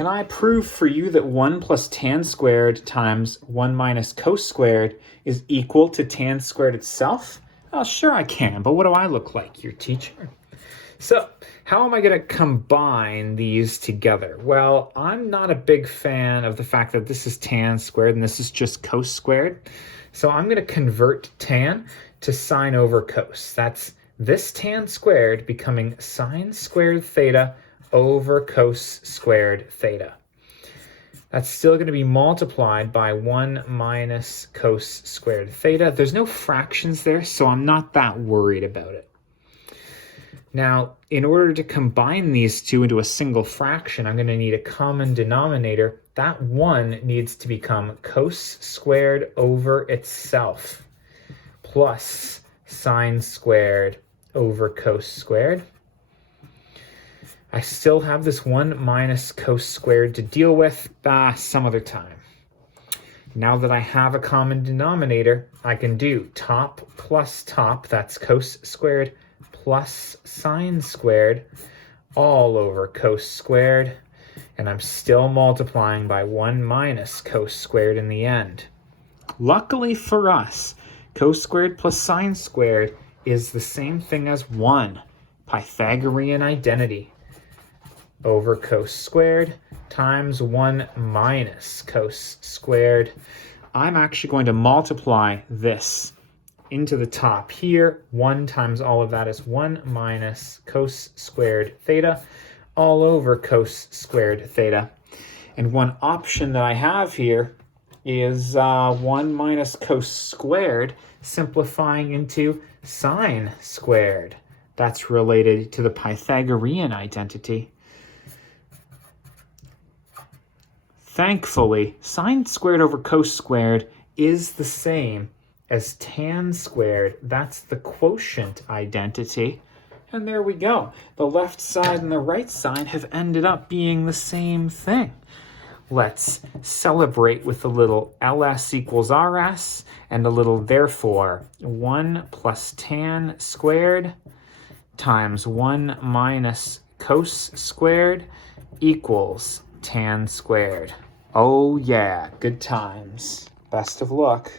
can I prove for you that 1 plus tan squared times 1 minus cos squared is equal to tan squared itself? Oh, sure I can, but what do I look like, your teacher? So, how am I going to combine these together? Well, I'm not a big fan of the fact that this is tan squared and this is just cos squared. So I'm going to convert tan to sine over cos. That's this tan squared becoming sine squared theta over cos squared theta. That's still going to be multiplied by 1 minus cos squared theta. There's no fractions there, so I'm not that worried about it. Now, in order to combine these two into a single fraction, I'm going to need a common denominator. That 1 needs to become cos squared over itself plus sine squared over cos squared. I still have this 1 minus cos squared to deal with some other time. Now that I have a common denominator, I can do top plus top, that's cos squared, plus sine squared, all over cos squared, and I'm still multiplying by 1 minus cos squared in the end. Luckily for us, cos squared plus sine squared is the same thing as 1, Pythagorean identity, over cos squared times 1 minus cos squared. I'm actually going to multiply this into the top here. 1 times all of that is 1 minus cos squared theta, all over cos squared theta. And one option that I have here is 1 minus cos squared simplifying into sine squared. That's related to the Pythagorean identity. Thankfully, sine squared over cos squared is the same as tan squared. That's the quotient identity. And there we go. The left side and the right side have ended up being the same thing. Let's celebrate with a little ls equals rs and a little therefore. 1 plus tan squared times 1 minus cos squared equals tan squared. Oh yeah, good times. Best of luck.